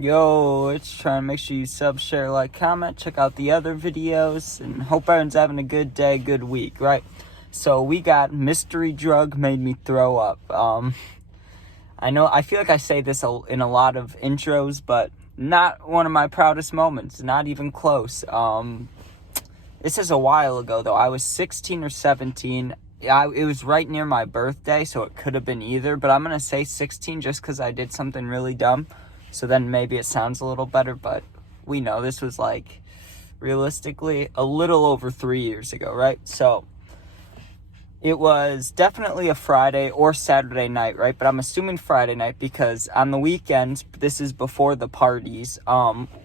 Yo, let's try and make sure you sub, share, like, comment, check out the other videos, and hope everyone's having a good day, good week, right? So we got mystery drug made me throw up. I feel like I say this in a lot of intros, but not one of my proudest moments, not even close. This is a while ago, though. I was 16 or 17. It was right near my birthday, so it could have been either, but I'm going to say 16 just because I did something really dumb. So then maybe it sounds a little better, but we know this was like, realistically, a little over 3 years ago, right? So it was definitely a Friday or Saturday night, right? But I'm assuming Friday night because on the weekends, this is before the parties,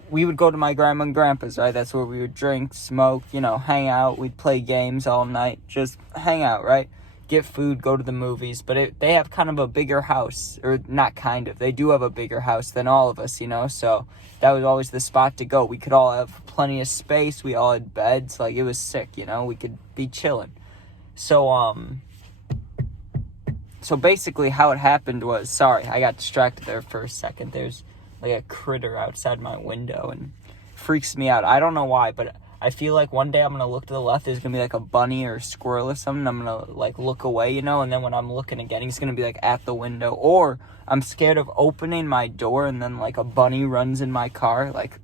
we would go to my grandma and grandpa's, right? That's where we would drink, smoke, hang out. We'd play games all night, just hang out, right? Get food, go to the movies, but they have kind of a bigger house, or not kind of, they do have a bigger house than all of us, so that was always the spot to go. We could all have plenty of space, we all had beds, like, it was sick, we could be chilling. So basically how it happened was, sorry, I got distracted there for a second, there's like a critter outside my window, and freaks me out, I don't know why, but I feel like one day I'm going to look to the left, there's going to be like a bunny or a squirrel or something, I'm going to like look away, and then when I'm looking again, he's going to be like at the window, or I'm scared of opening my door and then like a bunny runs in my car, like,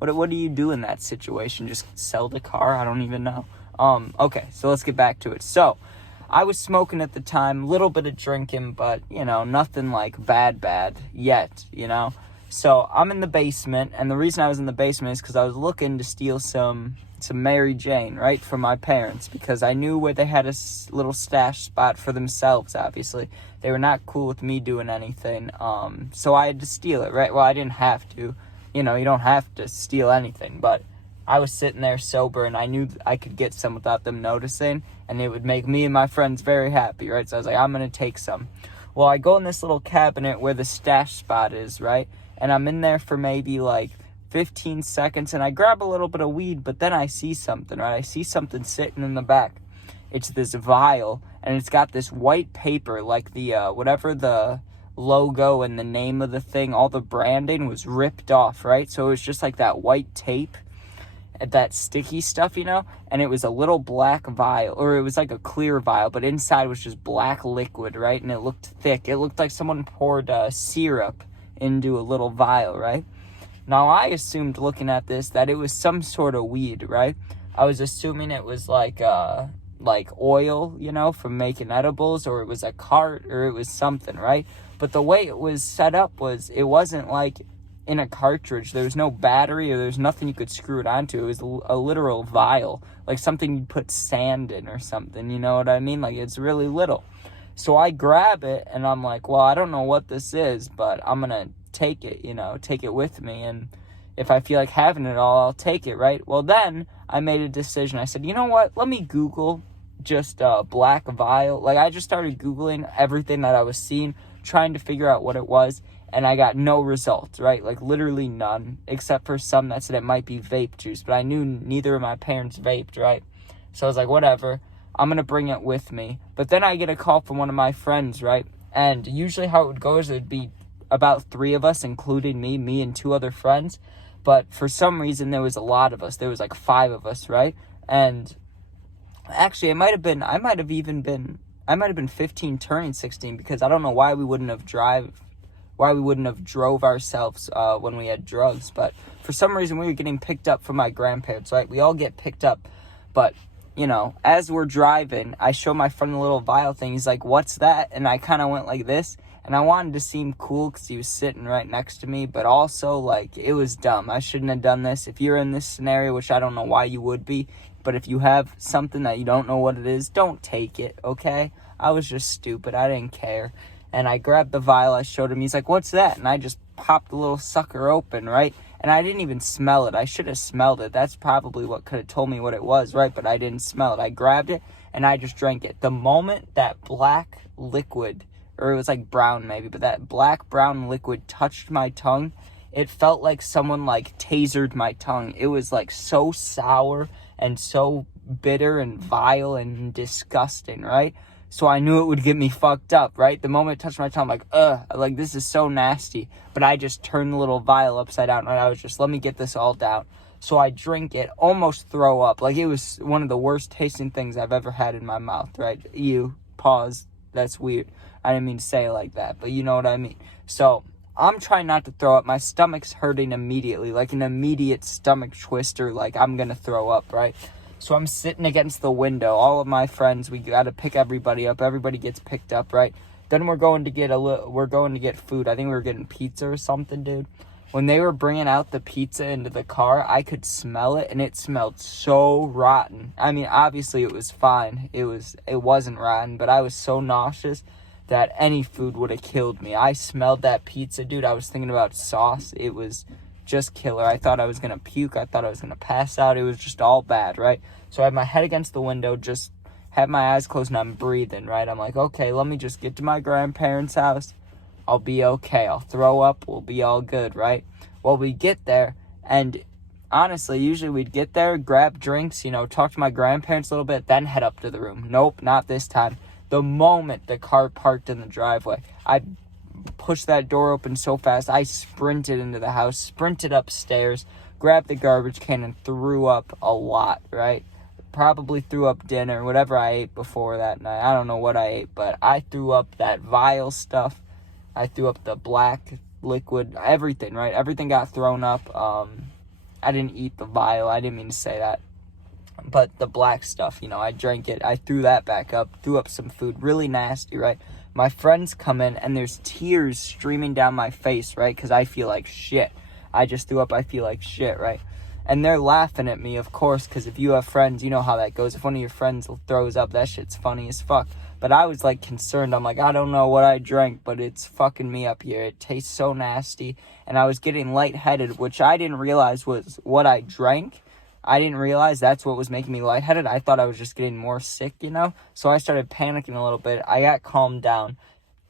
what do you do in that situation, just sell the car? I don't even know. Okay, so let's get back to it. So, I was smoking at the time, little bit of drinking, but, nothing like bad yet, So I'm in the basement, and the reason I was in the basement is because I was looking to steal some Mary Jane, right, from my parents, because I knew where they had a little stash spot for themselves, obviously. They were not cool with me doing anything, so I had to steal it, right? Well, I didn't have to. You don't have to steal anything, but I was sitting there sober, and I knew I could get some without them noticing, and it would make me and my friends very happy, right? So I was like, I'm going to take some. Well, I go in this little cabinet where the stash spot is, right? And I'm in there for maybe like 15 seconds, and I grab a little bit of weed, but then I see something, right? I see something sitting in the back. It's this vial, and it's got this white paper, like the, whatever the logo and the name of the thing, all the branding was ripped off, right? So it was just like that white tape, that sticky stuff, and it was a little black vial, or it was like a clear vial, but inside was just black liquid, right? And it looked thick. It looked like someone poured syrup into a little vial, right? Now, I assumed looking at this that it was some sort of weed, right? I was assuming it was like oil, from making edibles, or it was a cart, or it was something, right? But the way it was set up was, it wasn't like in a cartridge. There was no battery, or there's nothing you could screw it onto. It was a literal vial, like something you'd put sand in or something, you know what I mean? Like, it's really little. So I grab it, and I'm like, well, I don't know what this is, but I'm going to take it, take it with me, and if I feel like having it all, I'll take it, right? Well, then I made a decision. I said, you know what? Let me Google just black vial. Like, I just started Googling everything that I was seeing, trying to figure out what it was, and I got no results, right? Like, literally none, except for some that said it might be vape juice, but I knew neither of my parents vaped, right? So I was like, whatever, I'm going to bring it with me. But then I get a call from one of my friends, right? And usually how it would go is it would be about 3 of us, including me and 2 other friends. But for some reason, there was a lot of us. There was like 5 of us, right? And actually, I might have been 15 turning 16, because I don't know why we wouldn't have drove ourselves when we had drugs. But for some reason, we were getting picked up from my grandparents, right? We all get picked up, but as we're driving, I show my friend the little vial thing. He's like, what's that? And I kind of went like this, and I wanted to seem cool because he was sitting right next to me, but also, like, it was dumb. I shouldn't have done this. If you're in this scenario, which I don't know why you would be, but if you have something that you don't know what it is, don't take it, okay? I was just stupid. I didn't care. And I grabbed the vial, I showed him, he's like, what's that? And I just popped the little sucker open, right? And I didn't even smell it. I should have smelled it. That's probably what could have told me what it was, right? But I didn't smell it. I grabbed it, and I just drank it. The moment that black liquid, or it was like brown maybe, but that black-brown liquid touched my tongue, it felt like someone, like, tasered my tongue. It was, like, so sour and so bitter and vile and disgusting, right? So I knew it would get me fucked up, right? The moment it touched my tongue, I'm like, ugh, like, this is so nasty. But I just turned the little vial upside down, and I was just, let me get this all down. So I drink it, almost throw up. Like, it was one of the worst tasting things I've ever had in my mouth, right? Pause. That's weird. I didn't mean to say it like that, but you know what I mean. So I'm trying not to throw up. My stomach's hurting immediately, like an immediate stomach twister, like I'm going to throw up, right? So I'm sitting against the window. All of my friends, we got to pick everybody up. Everybody gets picked up, right? Then we're going to get food. I think we were getting pizza or something, dude. When they were bringing out the pizza into the car, I could smell it, and it smelled so rotten. I mean, obviously it was fine. It wasn't rotten, but I was so nauseous that any food would have killed me. I smelled that pizza, dude. I was thinking about sauce. It was just killer. I thought I was going to puke. I thought I was going to pass out. It was just all bad, right? So I had my head against the window, just had my eyes closed, and I'm breathing, right? I'm like, okay, let me just get to my grandparents' house. I'll be okay. I'll throw up. We'll be all good, right? Well, we get there, and honestly, usually we'd get there, grab drinks, talk to my grandparents a little bit, then head up to the room. Nope, not this time. The moment the car parked in the driveway, I pushed that door open so fast, I sprinted into the house, sprinted upstairs, grabbed the garbage can, and threw up a lot, right? Probably threw up dinner, whatever I ate before that night. I don't know what I ate, but I threw up that vile stuff. I threw up the black liquid, everything, right? Everything got thrown up. I didn't eat the vial. I didn't mean to say that. But the black stuff, I drank it. I threw that back up, threw up some food. Really nasty, right? My friends come in, and there's tears streaming down my face, right? Because I feel like shit. I just threw up. I feel like shit, right? And they're laughing at me, of course, because if you have friends, you know how that goes. If one of your friends throws up, that shit's funny as fuck. But I was, concerned. I'm like, I don't know what I drank, but it's fucking me up here. It tastes so nasty. And I was getting lightheaded, which I didn't realize was what I drank. I didn't realize that's what was making me lightheaded. I thought I was just getting more sick, So I started panicking a little bit. I got calmed down,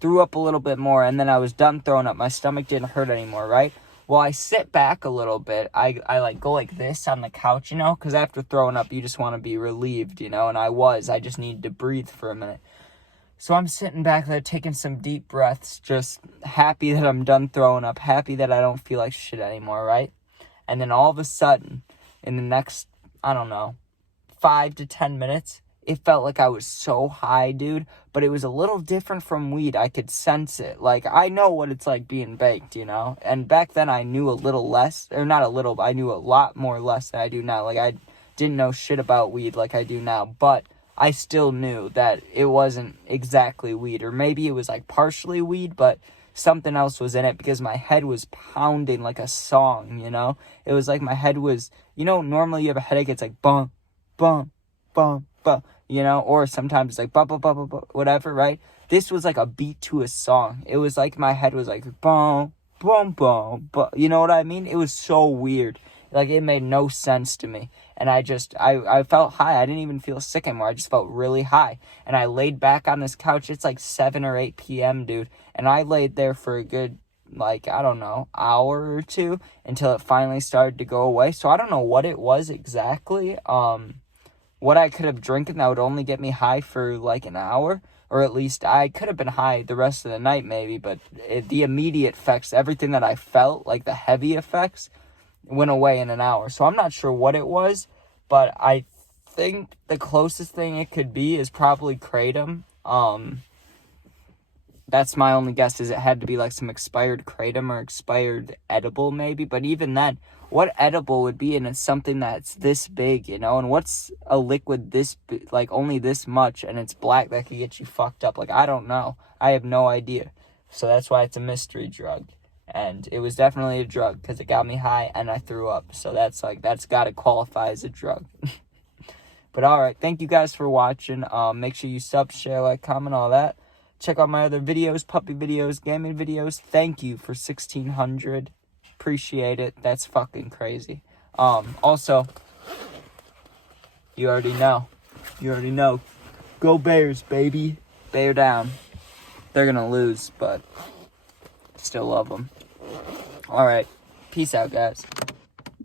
threw up a little bit more, and then I was done throwing up. My stomach didn't hurt anymore, right? Well, I sit back a little bit. I go like this on the couch, because after throwing up, you just want to be relieved, and I just needed to breathe for a minute. So I'm sitting back there taking some deep breaths, just happy that I'm done throwing up, happy that I don't feel like shit anymore, right? And then all of a sudden, in the next, 5 to 10 minutes, it felt like I was so high, dude, but it was a little different from weed. I could sense it. I know what it's like being baked, And back then I knew a little less, or not a little, but I knew a lot more less than I do now. I didn't know shit about weed like I do now, but I still knew that it wasn't exactly weed, or maybe it was partially weed, but something else was in it because my head was pounding like a song, It was like my head was, normally you have a headache, it's like bum, bum, bum, bum, or sometimes it's like bum, bum, bum, bum, bum, whatever, right? This was like a beat to a song. It was like my head was like bum, bum, bum, bum, you know what I mean? It was so weird. It made no sense to me. And I felt high. I didn't even feel sick anymore. I just felt really high. And I laid back on this couch. It's 7 or 8 p.m., dude. And I laid there for a good, hour or two until it finally started to go away. So I don't know what it was exactly. What I could have drinking that would only get me high for an hour. Or at least I could have been high the rest of the night maybe. But the immediate effects, everything that I felt, the heavy effects, went away in an hour. So I'm not sure what it was, but I think the closest thing it could be is probably kratom. That's my only guess, is it had to be some expired kratom or expired edible maybe. But even then, what edible would be in something that's this big, and what's a liquid this only this much and it's black that could get you fucked up? I don't know. I have no idea. So that's why it's a mystery drug. And it was definitely a drug because it got me high and I threw up. So that's got to qualify as a drug. But all right, thank you guys for watching. Make sure you sub, share, like, comment, all that. Check out my other videos, puppy videos, gaming videos. Thank you for 1,600. Appreciate it. That's fucking crazy. Also, you already know. Go Bears, baby. Bear down. They're going to lose, but still love them. All right. Peace out, guys.